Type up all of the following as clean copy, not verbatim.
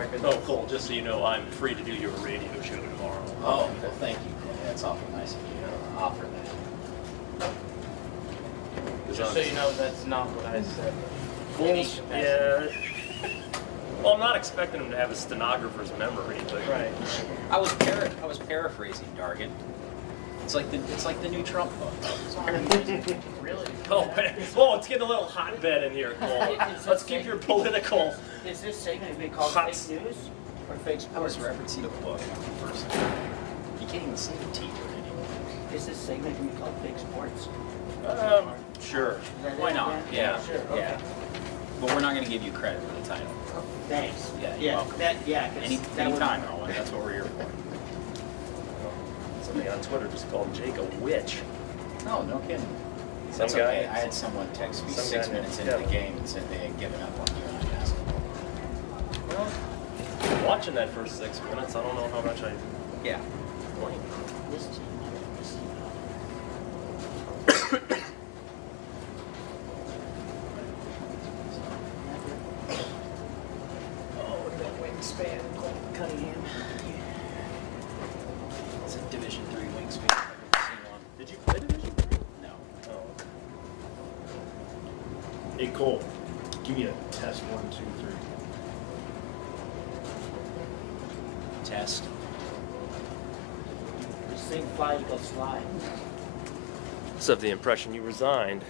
record. Oh, cool. Just so you know, I'm free to do your radio show tomorrow. Oh, well, thank you. That's awful nice of you to offer that. Just so you know, that's not what I said. Yeah. Well, I'm not expecting him to have a stenographer's memory, but Right. I was paraphrasing, Dargan. It's like the new Trump book. Really? oh, it's getting a little hotbed in here, Cole. Let's keep your political. Is this segment being called Hot. fake news or fake I was sports? referencing a book first. You can't even see the T word anymore. Is this segment being called fake sports? Sure. Is that Why it, not? man? Yeah. Sure. Okay. Yeah. But we're not going to give you credit for the title. Thanks. Yeah, you're welcome. Anytime, Owen. That's what we're here for. Somebody on Twitter just called Jake a witch. No, no kidding. Some That's guy- okay. I had someone text me some 6 guy- minutes into the game and said they had given up on UNI basketball. Well, watching that first 6 minutes, I don't know how much I Yeah. blame. This team. Oh, that wingspan, Cunningham. It's a Division III wingspan. I've never seen one. Did you play Division 3? No. Oh. Hey Cole, give me a test 1, 2, 3. Test. This thing fly, you go slide. It's of the impression you resigned.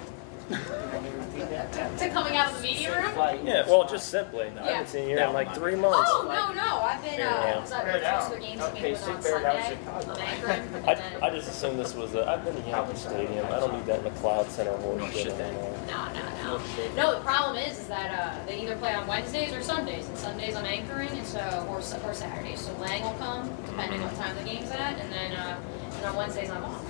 To coming out of the media room? Yeah, well, just simply. I haven't seen you in like 3 months. Oh, no, I've been, because I've been to the games Okay, on sit there down Sunday. Chicago. I'm anchoring, and I then, just assumed this was I've been to Yankee Stadium. I don't need that McLeod Center horse shit anymore. no. No, the problem is that they either play on Wednesdays or Sundays, and Sundays I'm anchoring, and so, or Saturdays. So Lang will come, depending what time the game's at, and then and on Wednesdays I'm off.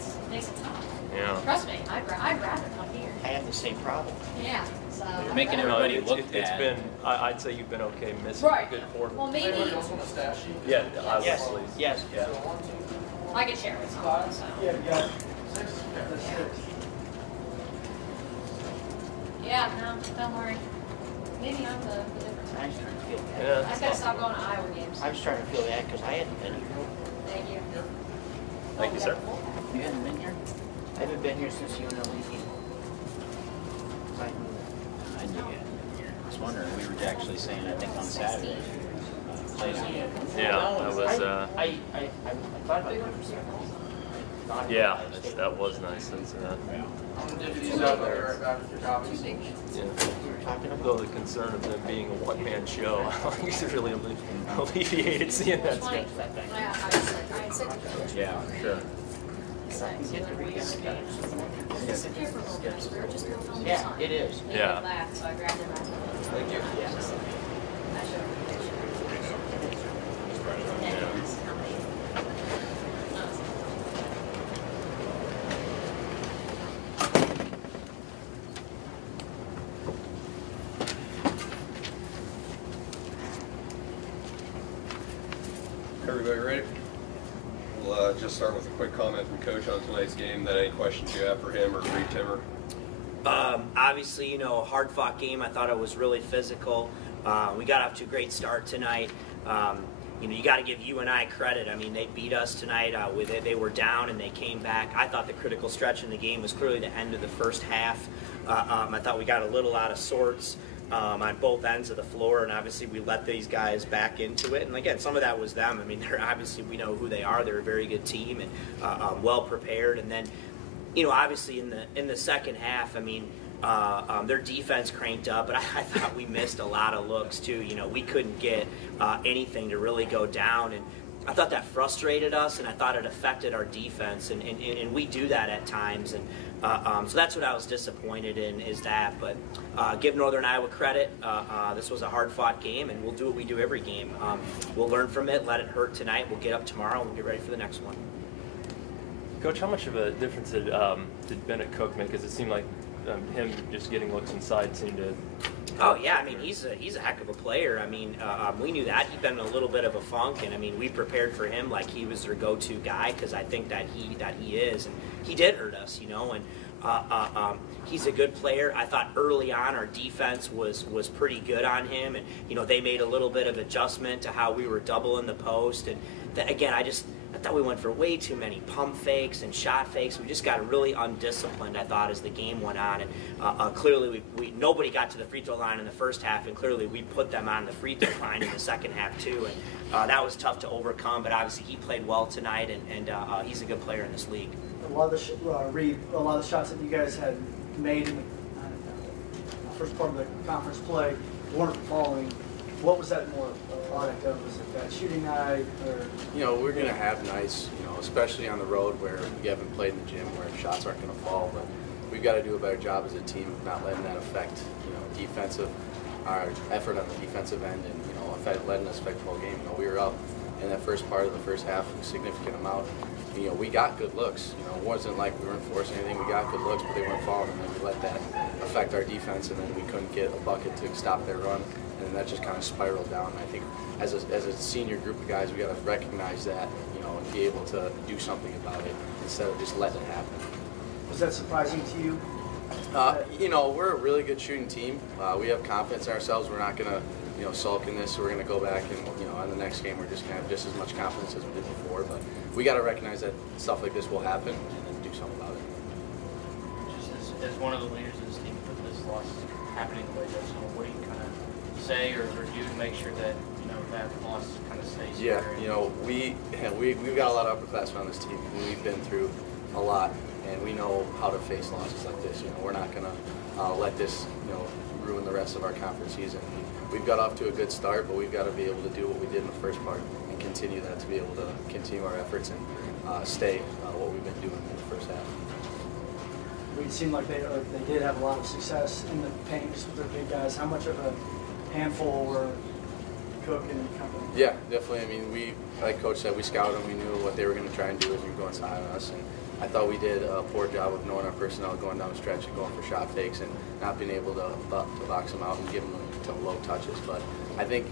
So it makes it tough. Yeah. Trust me, I'd rather come here. I have the same problem. Yeah, so. You're making I'd No, rather- everybody look it's bad. been, I'd say you've been okay missing Right. a good quarter. Well, maybe Yeah, I Yes, was pleased. yes. Yeah. I could share with someone, so. Yeah, no, don't worry. Maybe I'm the difference. I'm starting to feel bad. Yeah. I just gotta stop going to Iowa games. I'm starting to feel bad because I hadn't been here. Thank you. Thank you, sir. You hadn't been here? I haven't been here since UNI Win. I knew you hadn't been here. I was wondering, we were actually saying, I think on Saturday, plays again. Yeah, that was, I thought about it. yeah, that was nice. That's, Deputies out there about your copies. yeah. We were talking about. Though the concern of them being a one-man show, I think it's really alleviated seeing that stuff. I said to Coach. Yeah, sure. Yeah, it is. Yeah. Laughed, so I grabbed him. Thank you. Yeah. I showed him a picture. Everybody ready? We'll just start with a quick comment from Coach on tonight's game. That any questions you have for him or Reed Timmer? Obviously, you know, a hard-fought game. I thought it was really physical. We got off to a great start tonight. You know, you got to give UNI credit. I mean, they beat us tonight with it. They were down and they came back. I thought the critical stretch in the game was clearly the end of the first half. I thought we got a little out of sorts on both ends of the floor, and obviously we let these guys back into it. And again, some of that was them. I mean, they're obviously, we know who they are. They're a very good team and well prepared. And then, you know, obviously in the second half, I mean, their defense cranked up, but I thought we missed a lot of looks too. You know, we couldn't get anything to really go down, and I thought that frustrated us, and I thought it affected our defense, and we do that at times, and so that's what I was disappointed in, is that. But give Northern Iowa credit. This was a hard-fought game, and we'll do what we do every game. We'll learn from it, let it hurt tonight. We'll get up tomorrow, and we'll get ready for the next one. Coach, how much of a difference did Bennett Cook make? Because it seemed like him just getting looks inside seemed to. Oh yeah, I mean he's a heck of a player. I mean we knew that he'd been in a little bit of a funk, and I mean we prepared for him like he was their go-to guy, because I think that he is, and he did hurt us, you know. And He's a good player. I thought early on our defense was pretty good on him, and they made a little bit of adjustment to how we were doubling the post. And again, I thought we went for way too many pump fakes and shot fakes. We just got really undisciplined, I thought, as the game went on. And clearly, nobody got to the free throw line in the first half, and clearly we put them on the free throw line in the second half too. And that was tough to overcome. But obviously, he played well tonight, and he's a good player in this league. A lot of the shots that you guys had made in the first part of the conference play weren't falling. What was that more a product of? Was it that shooting eye, or? We're going to have nights, especially on the road where we haven't played in the gym, where shots aren't going to fall. But we've got to do a better job as a team of not letting that affect, our effort on the defensive end, and letting us affect the whole game. We were up in that first part of the first half a significant amount. We got good looks. It wasn't like we weren't forcing anything. We got good looks, but they weren't falling, and then we let that affect our defense, and then we couldn't get a bucket to stop their run, and that just kind of spiraled down. And I think as a senior group of guys, we got to recognize that, and be able to do something about it instead of just letting it happen. Was that surprising to you? We're a really good shooting team. We have confidence in ourselves. We're not going to, sulk in this. So we're going to go back and, on the next game, we're just going to have just as much confidence as we did before. But we got to recognize that stuff like this will happen and then do something about it. Just as one of the leaders of this team, with this loss happening the way it does, what do you kind of say or do to make sure that that loss kind of stays? Yeah, we've got a lot of upperclassmen on this team. We've been through a lot, and we know how to face losses like this. We're not going to let this ruin the rest of our conference season. We've got off to a good start, but we've got to be able to do what we did in the first part and continue that, to be able to continue our efforts and stay what we've been doing in the first half. It seemed like they did have a lot of success in the paint with their big guys. How much of a handful were Cook and company? Yeah, definitely. We, like Coach said, we scouted them. We knew what they were going to try and do as we go inside on us. And I thought we did a poor job of knowing our personnel going down the stretch and going for shot fakes and not being able to box them out and give them low touches. But I think,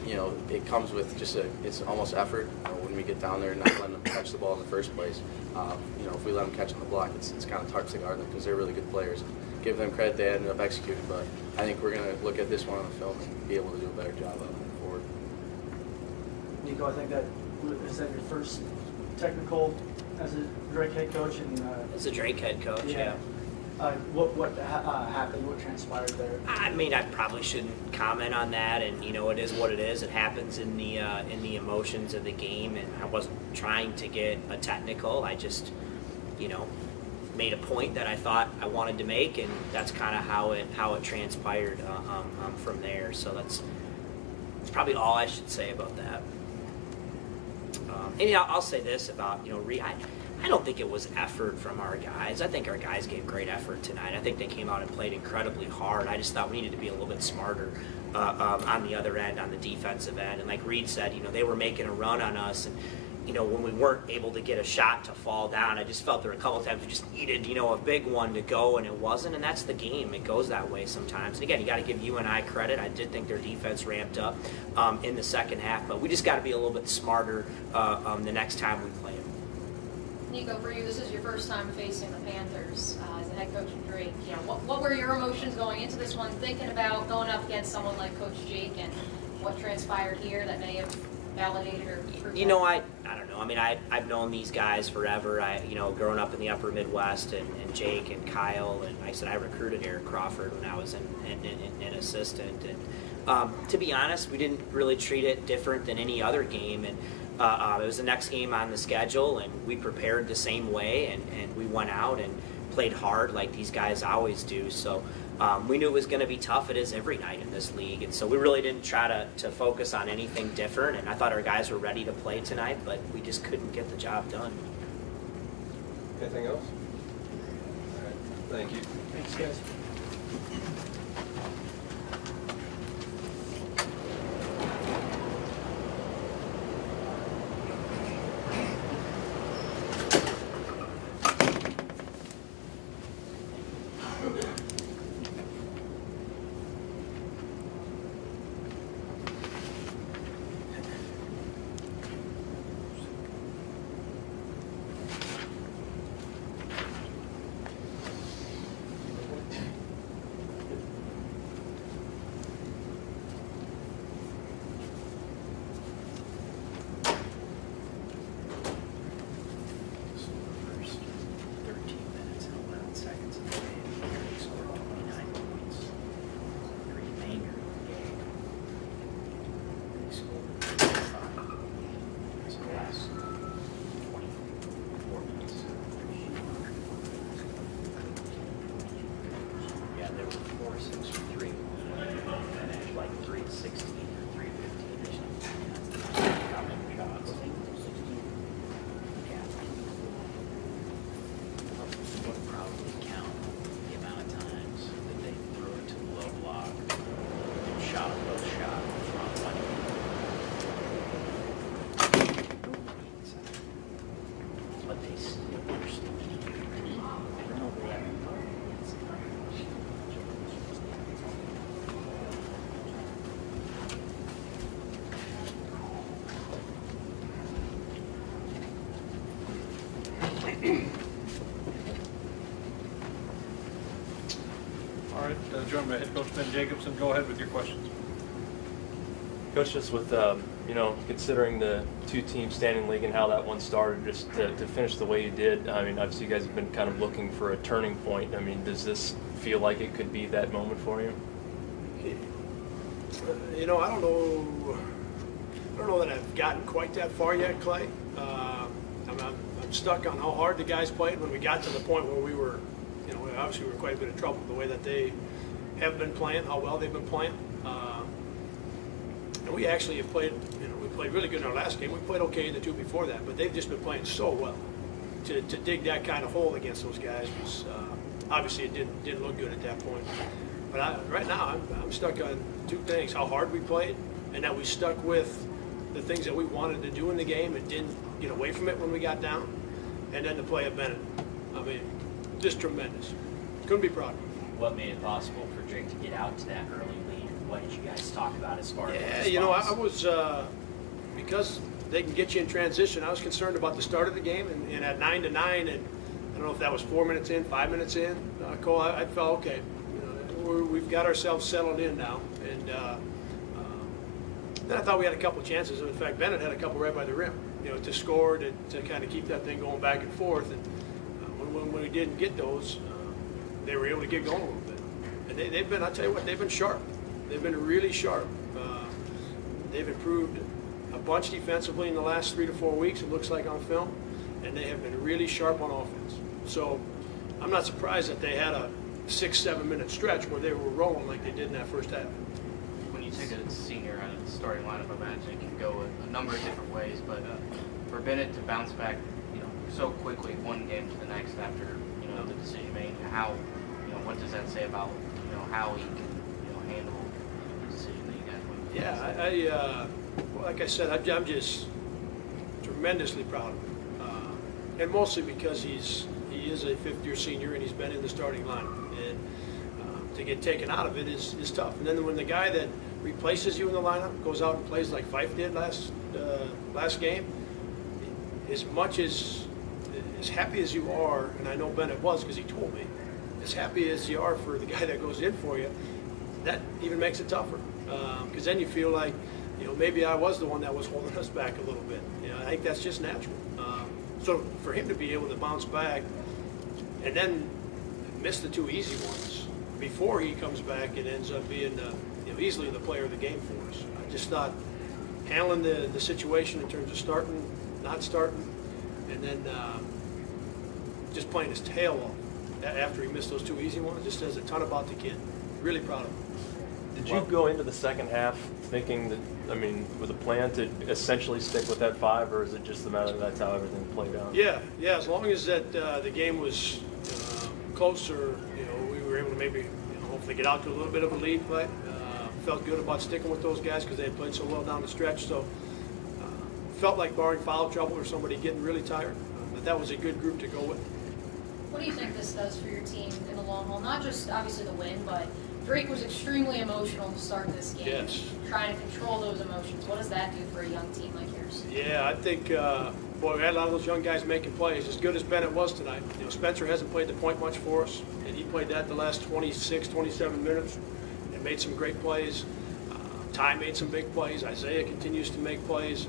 it comes with just it's almost effort when we get down there and not letting them catch the ball in the first place. If we let them catch on the block, it's kind of hard to guard them because they're really good players. Give them credit, they ended up executing, but I think we're going to look at this one on the film and be able to do a better job of it forward. Nico, I think is that your first technical as a Drake head coach? As a Drake head coach, yeah. What happened? What transpired there? I probably shouldn't comment on that, and it is what it is. It happens in the emotions of the game, and I wasn't trying to get a technical. I just, made a point that I thought I wanted to make, and that's kind of how it transpired from there. So that's probably all I should say about that. And I'll say this about I don't think it was effort from our guys. I think our guys gave great effort tonight. I think they came out and played incredibly hard. I just thought we needed to be a little bit smarter on the other end, on the defensive end. And like Reed said, they were making a run on us. And, when we weren't able to get a shot to fall down, I just felt there were a couple of times we just needed, a big one to go, and it wasn't. And that's the game. It goes that way sometimes. And again, you got to give UNI credit. I did think their defense ramped up in the second half. But we just got to be a little bit smarter the next time we play them. Nico, for you, this is your first time facing the Panthers as a head coach of Drake. What were your emotions going into this one, thinking about going up against someone like Coach Jake, and what transpired here that may have validated or proved I don't know. I've known these guys forever. Growing up in the upper Midwest, and Jake and Kyle, and like I said, I recruited Eric Crawford when I was an assistant. And to be honest, we didn't really treat it different than any other game. And it was the next game on the schedule, and we prepared the same way, and we went out and played hard like these guys always do. So we knew it was going to be tough. It is every night in this league, and so we really didn't try to focus on anything different. And I thought our guys were ready to play tonight, but we just couldn't get the job done. Anything else? All right. Thank you. Thanks, guys. joined by head coach Ben Jacobson. Go ahead with your questions. Coach, just with you know, considering the two-team standing league and how that one started, just to finish the way you did, I mean, obviously you guys have been kind of looking for a turning point. I mean, does this feel like it could be that moment for you? You know, I don't know that I've gotten quite that far yet, Clay. I'm stuck on how hard the guys played when we got to the point where we were, you know, obviously we were quite a bit of trouble the way that they have been playing, how well they've been playing. And we actually have played, you know, we played really good in our last game. We played okay in the two before that, but they've just been playing so well. To dig that kind of hole against those guys was, obviously it didn't look good at that point. But right now I'm stuck on two things: how hard we played, and that we stuck with the things that we wanted to do in the game and didn't get away from it when we got down, and then the play at Bennett. I mean, just tremendous. Couldn't be prouder. What made it possible for Drake to get out to that early lead? What did you guys talk about as far as Yeah, you know, I was, because they can get you in transition, I was concerned about the start of the game, and at 9-9, and I don't know if that was 4 minutes in, 5 minutes in, Cole, I felt, okay, you know, we've got ourselves settled in now. And then I thought we had a couple of chances. In fact, Bennett had a couple right by the rim, you know, to score, to kind of keep that thing going back and forth. And when we didn't get those, they were able to get going a little bit. And they've been, I'll tell you what, they've been sharp. They've been really sharp. They've improved a bunch defensively in the last 3 to 4 weeks, it looks like on film, and they have been really sharp on offense. So I'm not surprised that they had a 6-7 minute stretch where they were rolling like they did in that first half. When you take a senior out of the starting lineup, I imagine it can go a number of different ways, but for Bennett to bounce back, you know, so quickly one game to the next after, you know, the decision made, how, you know, what does that say about, you know, how he can, you know, handle the decision that you guys made? Yeah, well, like I said, I'm just tremendously proud of him, and mostly because he is a fifth-year senior and he's been in the starting lineup, and to get taken out of it is tough. And then when the guy that replaces you in the lineup goes out and plays like Fife did last game, as much as happy as you are, and I know Bennett was because he told me, as happy as you are for the guy that goes in for you, that even makes it tougher, because then you feel like, you know, maybe I was the one that was holding us back a little bit. You know, I think that's just natural. So for him to be able to bounce back and then miss the 2 easy ones before he comes back and ends up being, you know, easily the player of the game for us. I just thought handling the situation in terms of starting, not starting, and then just playing his tail off after he missed those 2 easy ones just says a ton about the kid. Really proud of him. Did you go into the second half thinking that, I mean, with a plan to essentially stick with that 5, or is it just the matter that that's how everything played out? Yeah, as long as that the game was closer, you know, we were able to maybe, you know, hopefully get out to a little bit of a lead play. Felt good about sticking with those guys because they had played so well down the stretch. So felt like barring foul trouble or somebody getting really tired, but that was a good group to go with. What do you think this does for your team in the long haul? Not just obviously the win, but Drake was extremely emotional to start this game. Yes. Trying to control those emotions. What does that do for a young team like yours? Yeah, I think, boy, we had a lot of those young guys making plays. As good as Bennett was tonight. You know, Spencer hasn't played the point much for us, and he played that the last 26, 27 minutes and made some great plays. Ty made some big plays. Isaiah continues to make plays.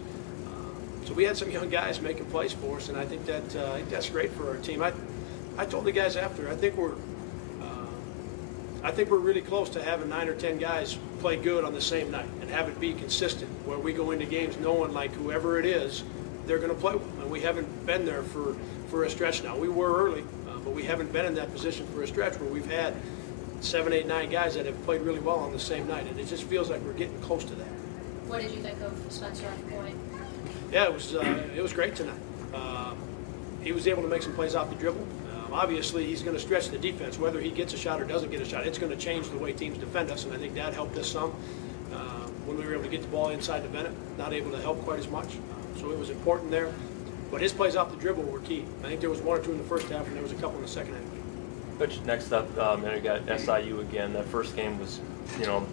So we had some young guys making plays for us, and I think that's great for our team. I told the guys after, I think we're really close to having 9 or 10 guys play good on the same night and have it be consistent, where we go into games knowing like whoever it is, they're going to play well. And we haven't been there for a stretch now. We were early, but we haven't been in that position for a stretch where we've had 7, 8, 9 guys that have played really well on the same night, and it just feels like we're getting close to that. What did you think of Spencer at the point? Yeah, it was great tonight. He was able to make some plays off the dribble. Obviously, he's going to stretch the defense. Whether he gets a shot or doesn't get a shot, it's going to change the way teams defend us, and I think that helped us some. When we were able to get the ball inside to Bennett, not able to help quite as much. So it was important there. But his plays off the dribble were key. I think there was 1 or 2 in the first half, and there was a couple in the second half. Coach, next up, you got SIU again. That first game was, you know,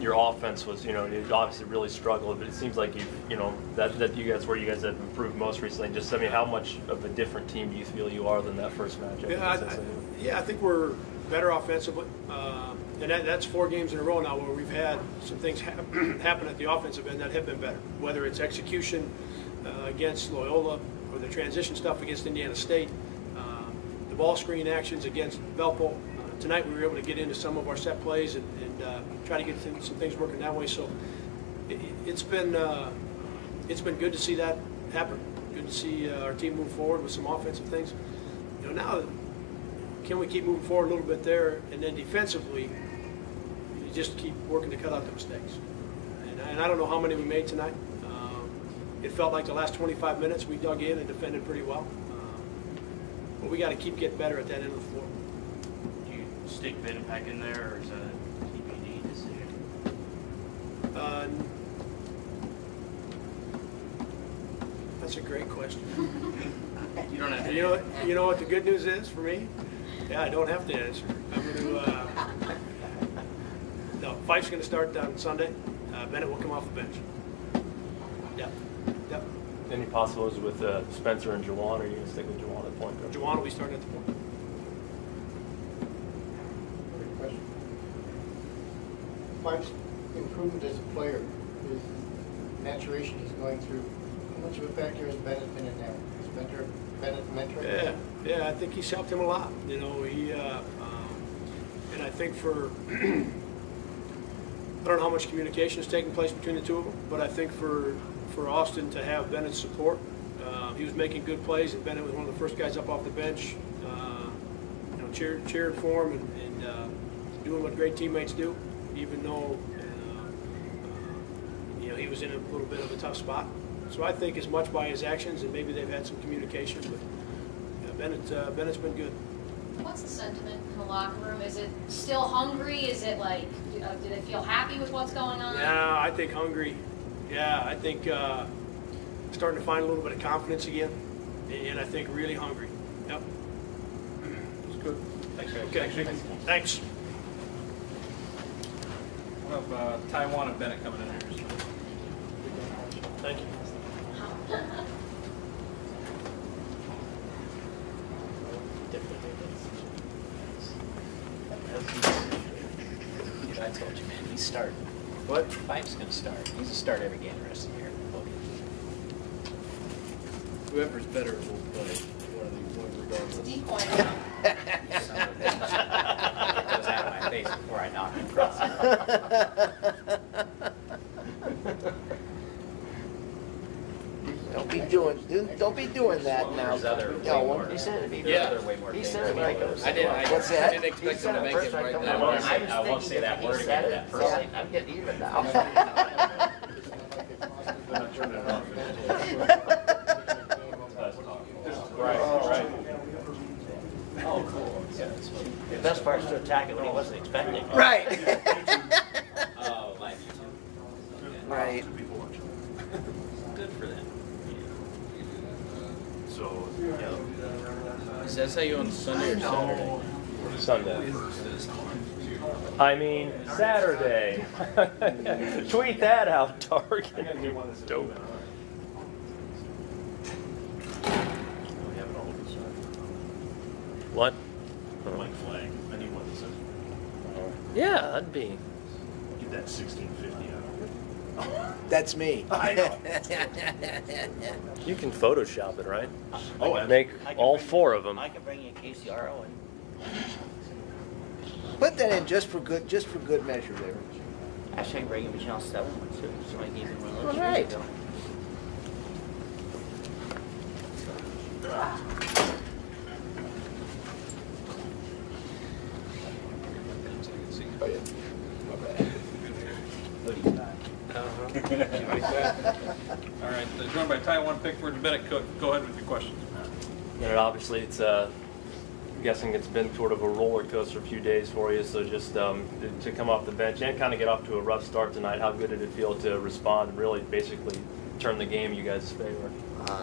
your offense was, you know, you obviously really struggled, but it seems like you know, that you guys, where you guys have improved most recently. Just, I mean, how much of a different team do you feel you are than that first matchup? Yeah, I think we're better offensively. And that's 4 games in a row now where we've had some things happen at the offensive end that have been better, whether it's execution against Loyola or the transition stuff against Indiana State, the ball screen actions against Valpo. Tonight we were able to get into some of our set plays and try to get some things working that way. So it's been good to see that happen. Good to see our team move forward with some offensive things. You know, now can we keep moving forward a little bit there, and then defensively, you just keep working to cut out the mistakes. And I don't know how many we made tonight. It felt like the last 25 minutes we dug in and defended pretty well. But we got to keep getting better at that end of the floor. Do you stick Bennett back in there, or is that a TBD decision? That's a great question. You don't have to. You know what the good news is for me? Yeah, I don't have to answer. I'm going to. No, Fife's going to start on Sunday. Bennett will come off the bench. Yep. Any possibilities with Spencer and Jawan, or are you going to stick with Jawan at point guard? Jawan will be starting at the point. Fife's improvement as a player, his maturation he's going through, how much of a factor has Bennett been in there? Has Bennett mentoring? Yeah, I think he's helped him a lot. You know, and I think I don't know how much communication is taking place between the two of them, but I think for Austin to have Bennett's support, he was making good plays, and Bennett was one of the first guys up off the bench, you know, cheered for him and doing what great teammates do, even though you know, he was in a little bit of a tough spot. So I think as much by his actions, and maybe they've had some communication, but Bennett's been good. What's the sentiment in the locker room? Is it still hungry? Is it like, do they feel happy with what's going on? Yeah, I think hungry. Yeah, I think starting to find a little bit of confidence again, and I think really hungry. Yep. That's good. Thanks, guys. Okay. Thanks. We'll have Taiwan and Bennett coming in here. Thank you. I told you, man, he's starting. What? Fife's going to start. He's a start every game the rest of the year. Whoever's better will play. Regardless. Decoy now. It goes out of my face before I knock him across. Don't be doing that now. There's other No, way more. he said Way more he things said than like those. I didn't expect him to make it right I won't say that word again to that person. I'm getting even now. Right. Oh, cool. Yeah, that's what. The best part is to attack it when he wasn't expecting. Right. Oh, live YouTube. Right. Good for them. So, Is that say you on Sunday or Saturday? Sunday. I mean, Saturday. Tweet that out, Target. Dope. What? White flag. I need one that says. Yeah, that'd be. Get that 1650 out of it. That's me. I know. You can Photoshop it, right? Oh, Make all 4 of them. I can bring you a KCRO and put that in just for good measure there. Actually, I can bring him a Channel 7 one too. Somebody gave me one of those All years ago. all right, joined by Taiwan, Pickford, and Bennett. Go ahead with your questions. And obviously, it's I'm guessing it's been sort of a roller coaster a few days for you. So just to come off the bench and kind of get off to a rough start tonight, how good did it feel to respond and really basically turn the game you guys' favor?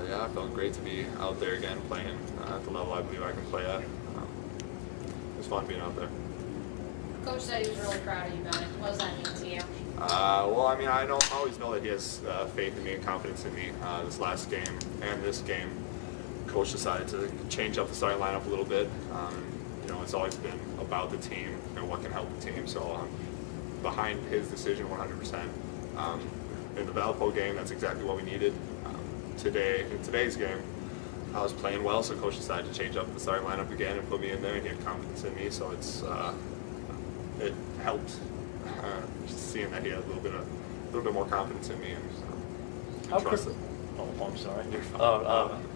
Yeah, it felt great to be out there again playing at the level I believe I can play at. It was fun being out there. Coach said he was really proud of you, Bennett. What does that mean to you? Well, I mean, I always know that he has faith in me and confidence in me. This last game and this game, Coach decided to change up the starting lineup a little bit. You know, it's always been a about the team and what can help the team. So I'm behind his decision 100%. In the Valpo game, that's exactly what we needed. In today's game, I was playing well, so coach decided to change up the starting lineup again and put me in there, and he had confidence in me. So it helped just seeing that he had a little bit more confidence in me. And trusted. Oh, I'm sorry.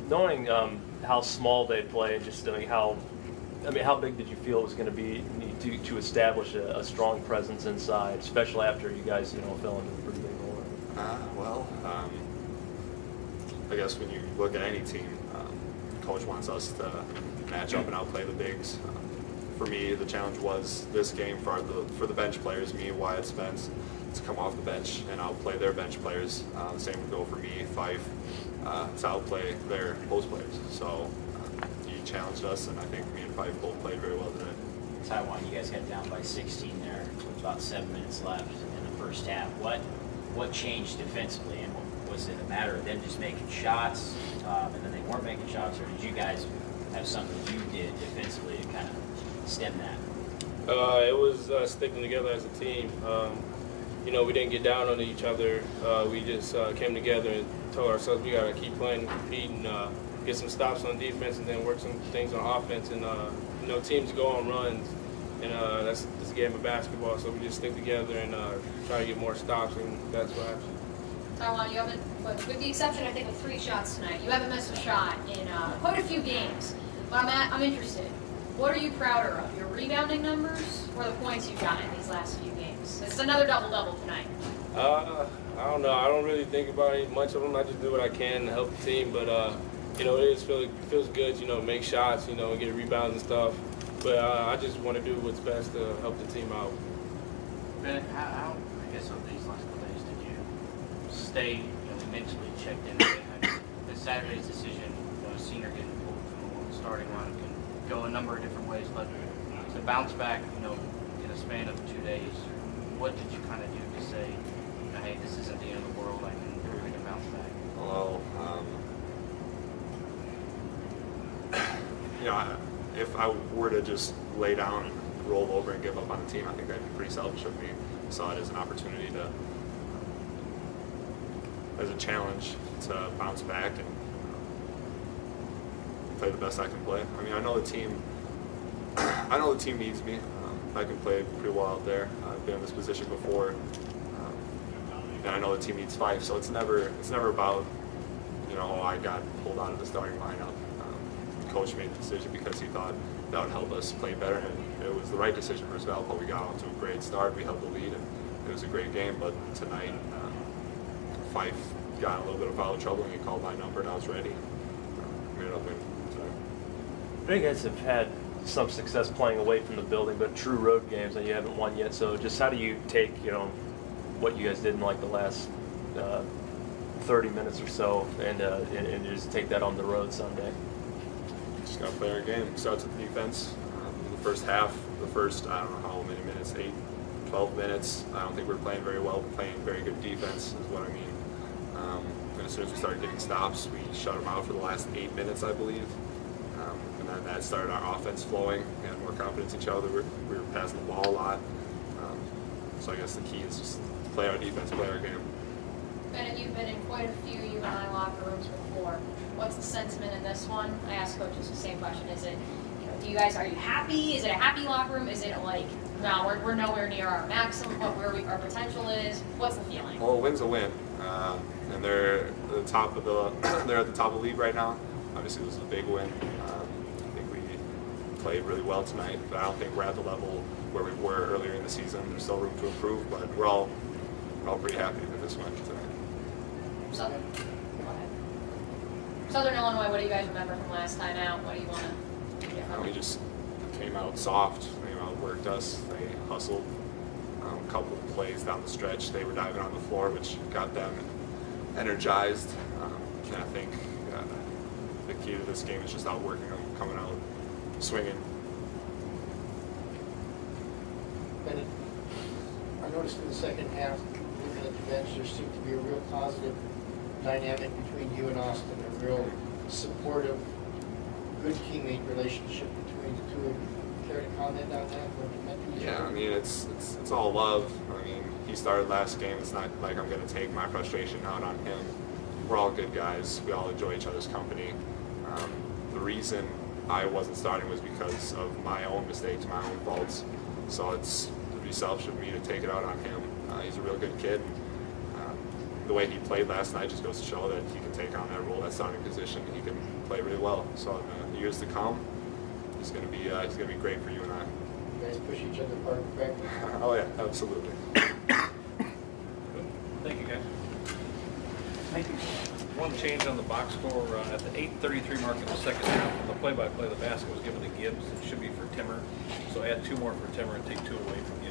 Knowing how small they play, just how big did you feel it was going to be to establish a strong presence inside, especially after you guys fell into a pretty big hole? I guess when you look at any team, coach wants us to match up and outplay the bigs. For me, the challenge was this game for the bench players, me and Wyatt Spence, to come off the bench and outplay their bench players. The same would go for me, Fife, to outplay their post players. So he challenged us, and I think me and Fife both played very well today. Taiwan, you guys got down by 16 there with about 7 minutes left in the first half. What changed defensively, and was it a matter of them just making shots, and then they weren't making shots, or did you guys have something you did defensively to kind of stem that? It was sticking together as a team. We didn't get down on each other. We just came together and told ourselves we got to keep playing, compete, and get some stops on defense, and then work some things on offense. And teams go on runs, and that's a game of basketball. So we just stick together and try to get more stops, and that's what happened. Taiwan, you haven't, with the exception, I think, of 3 shots tonight, you haven't missed a shot in quite a few games. But I'm interested. What are you prouder of, your rebounding numbers or the points you've gotten in these last few games? It's another double-double tonight. I don't know. I don't really think about much of them. I just do what I can to help the team. But it feels good. Make shots. Get rebounds and stuff. But I just want to do what's best to help the team out. Ben, how I guess over these last couple days did you stay mentally checked in? The Saturday's decision, a senior getting pulled from the starting line can go a number of different ways, but to bounce back, in a span of 2 days, what did you kind of do to say, hey, this isn't the end of the world, I can bounce back? Well, if I were to just lay down and roll over and give up on the team, I think that'd be pretty selfish of me. I saw it as an opportunity as a challenge to bounce back and play the best I can play. I know the team needs me. I can play pretty well out there. I've been in this position before, and I know the team needs Fife. So it's never about I got pulled out of the starting lineup. Coach made the decision because he thought that would help us play better, and it was the right decision for us. Valpo. We got off to a great start. We held the lead, and it was a great game. But tonight, Fife got a little bit of foul trouble, and he called my number, and I was ready. We ended up winning. You guys have had some success playing away from the building, but true road games, and you haven't won yet. So just how do you take what you guys did in like the last 30 minutes or so, and just take that on the road Sunday? Just got to play our game. It starts with defense. The first half, I don't know how many minutes, 8, 12 minutes. I don't think we're playing very well. We're playing very good defense is what I mean. And as soon as we started getting stops, we shut them out for the last 8 minutes, I believe. And then that started our offense flowing. We had more confidence in each other. We were passing the ball a lot. So I guess the key is just play our defense, play our game. Ben, you've been in quite a few UNI locker rooms before. What's the sentiment in this one? I asked coaches the same question. Is it, are you happy? Is it a happy locker room? Is it like, no, we're nowhere near our maximum, where our potential is? What's the feeling? Well, a win's a win, and they're at the top of the league right now. Obviously, this is a big win. I think we played really well tonight, but I don't think we're at the level where we were earlier in the season. There's still room to improve, but we're all pretty happy with this win tonight. Southern Illinois, what do you guys remember from last time out? What do you want to get from We just came out soft. They outworked us. They hustled. A couple of plays down the stretch, they were diving on the floor, which got them energized. And I think the key to this game is just outworking them, coming out swinging. Bennett, I noticed in the second half, looking at the bench, there seemed to be a real positive dynamic between you and Austin, a real supportive, good teammate relationship between the two of you. care to comment on that? What you meant to each Yeah, other? I mean, it's all love. I mean, he started last game. It's not like I'm going to take my frustration out on him. We're all good guys. We all enjoy each other's company. The reason I wasn't starting was because of my own mistakes, my own faults. So it would be selfish of me to take it out on him. He's a real good kid. The way he played last night just goes to show that he can take on that role, that starting position. He can play really well. So in the years to come, he's going to be great for UNI. You guys push each other apart in practice? Oh yeah, absolutely. Thank you, guys. Thank you. One change on the box score at the 8:33 mark of the second half. On the play-by-play, the basket was given to Gibbs. It should be for Timmer. So add 2 more for Timmer and take 2 away from